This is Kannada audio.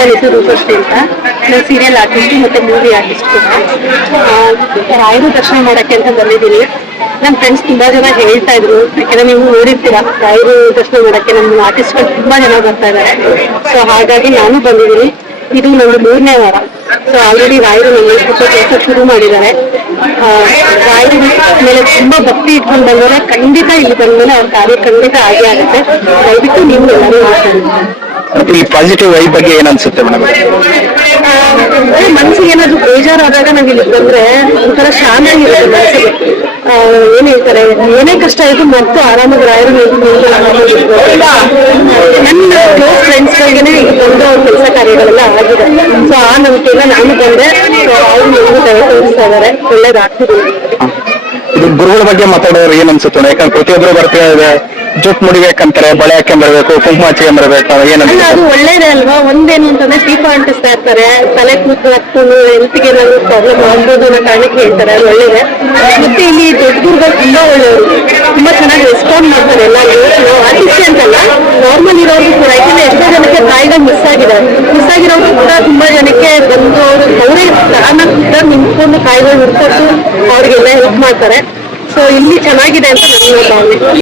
ನನ್ನ ಹೆಸರು ರೂಪಶ್ರೀ ಅಂತ. ನಾನು ಸೀರಿಯಲ್ ಆರ್ಟಿಸ್ಟ್ ಮತ್ತೆ ಮೂವಿ ಆರ್ಟಿಸ್ಟ್ ರಾಯರು ದರ್ಶನ ಮಾಡಕ್ಕೆ ಅಂತ ಬಂದಿದ್ದೀನಿ. ನನ್ನ ಫ್ರೆಂಡ್ಸ್ ತುಂಬಾ ಜನ ಹೇಳ್ತಾ ಇದ್ರು. ಯಾಕಂದ್ರೆ ನೀವು ನೋಡಿರ್ತೀರಾ ರಾಯರು ದರ್ಶನ ಮಾಡಕ್ಕೆ ನಮ್ಮ ಆರ್ಟಿಸ್ಟ್ಗಳು ತುಂಬಾ ಜನ ಬರ್ತಾ ಇದ್ದಾರೆ ಸೊ ಹಾಗಾಗಿ ನಾನು ಬಂದಿದ್ದೀನಿ. ಇದು ನನ್ನ ಮೂರನೇ ವಾರ. ಸೊ ಆಲ್ರೆಡಿ ರಾಯರು ನನಗೆ ಸ್ವಲ್ಪ ಕೆಲಸ ಶುರು ಮಾಡಿದ್ದಾರೆ. ರಾಯರ ಮೇಲೆ ತುಂಬಾ ಭಕ್ತಿ ಇಟ್ಕೊಂಡು ಬಂದರೆ ಖಂಡಿತ ಇಲ್ಲಿ ಬಂದ್ಮೇಲೆ ಅವ್ರ ಕಾರ್ಯ ಖಂಡಿತ ಆಗೇ ಆಗುತ್ತೆ. ದಯವಿಟ್ಟು ನೀವು ಎಲ್ಲರೂ ಈ ಪಾಸಿಟಿವ್ ವೈಬ್ ಬಗ್ಗೆ ಏನ್ ಅನ್ಸುತ್ತೆ ಮೇಡಮ್ ಮನಸ್ಸಿಗೆ ಏನಾದ್ರು ಬೇಜಾರಾದಾಗ ನಾವ್ ಇಲ್ಲಿ ಬಂದ್ರೆ ಒಂಥರ ಶಾಂತಿ ಇರುತ್ತೆ ಮನಸ್ಸಿಗೆ ಏನ್ ಹೇಳ್ತಾರೆ? ಏನೇ ಕಷ್ಟ ಆಯ್ತು ಮತ್ತೆ ಆರಾಮಾಗಿ ರಾಯರು. ನನ್ನ ಕ್ಲೋಸ್ ಫ್ರೆಂಡ್ಸ್ ಗಳಿಗೆ ಬಂದು ಅವ್ರ ಕೆಲಸ ಕಾರ್ಯಗಳೆಲ್ಲ ಆಗಿದೆ. ಸೊ ಆ ನಂಬಿಕೆಲ್ಲ ನಾನು ಬಂದೆ. ಅವ್ರು ನನಗೂ ದಯ ತೋರಿಸ್ತಾ ಇದಾರೆ ಒಳ್ಳೇದಾಗ್ತಿದೆ. ಇದು ಗುರುಗಳ ಬಗ್ಗೆ ಮಾತಾಡೋರು ಏನ್ ಅನ್ಸುತ್ತೆ? ಯಾಕಂದ್ರೆ ಪ್ರತಿಯೊಬ್ಬರು ಬರ್ತಾ ಇದೆ. ಜುಟ್ ಮುಡಿಬೇಕಂತಾರೆ ಬಳೆ ಹಾಕೊಂಡ್ ಬರ್ಬೇಕು ಕುಂಕುಮ ಹಚ್ಕೊಂಡ್ ಬರ್ಬೇಕು ಏನಂತ ಅದು ಒಳ್ಳೇದೇ ಅಲ್ವಾ? ಒಂದೇನು ಅಂತಂದ್ರೆ ದೀಪ ಅಂಟಿಸ್ತಾ ಇರ್ತಾರೆ ತಲೆ ಕೂತು ಹತ್ತು ಹೆಲ್ತ್ಗೆ ಏನಾದ್ರು ಪ್ರಾಬ್ಲಮ್ ಆಗ್ಬೋದು ಅನ್ನೋ ಕಾರಣಕ್ಕೆ ಹೇಳ್ತಾರೆ ಅದು ಒಳ್ಳೇದೇ. ಮತ್ತೆ ಇಲ್ಲಿ ದೊಡ್ಡ ಗುರುಗಳು ತುಂಬಾ ಒಳ್ಳೆಯವರು ತುಂಬಾ ಚೆನ್ನಾಗಿ ರೆಸ್ಪಾಂಡ್ ಮಾಡ್ತಾರೆ ಎಲ್ಲರಿಗೂ ನಾವು ಆರ್ಟಿಸ್ಟ್ ಅಂತಲ್ಲ ನಾರ್ಮಲ್ ಇರೋರು ಕೂಡ ಯಾಕಂದ್ರೆ ಎಷ್ಟೋ ಜನಕ್ಕೆ ಕಾಯ್ದೆ ಮಿಸ್ ಆಗಿದೆ. ಮಿಸ್ ಆಗಿರೋರು ಕೂಡ ತುಂಬಾ ಜನಕ್ಕೆ ಬಂದು ಅವರು ಅವರೇ ತಾನ ಕೂಡ ನಿಂತ್ಕೊಂಡು ಕಾಯಿಗಳು ಹುಡ್ಕೊಂಡು ಅವ್ರಿಗೆಲ್ಲ ಹೆಲ್ಪ್ ಮಾಡ್ತಾರೆ. ಸೊ ಇಲ್ಲಿ ಚೆನ್ನಾಗಿದೆ ಅಂತ ನನ್ನ ಭಾವನೆ.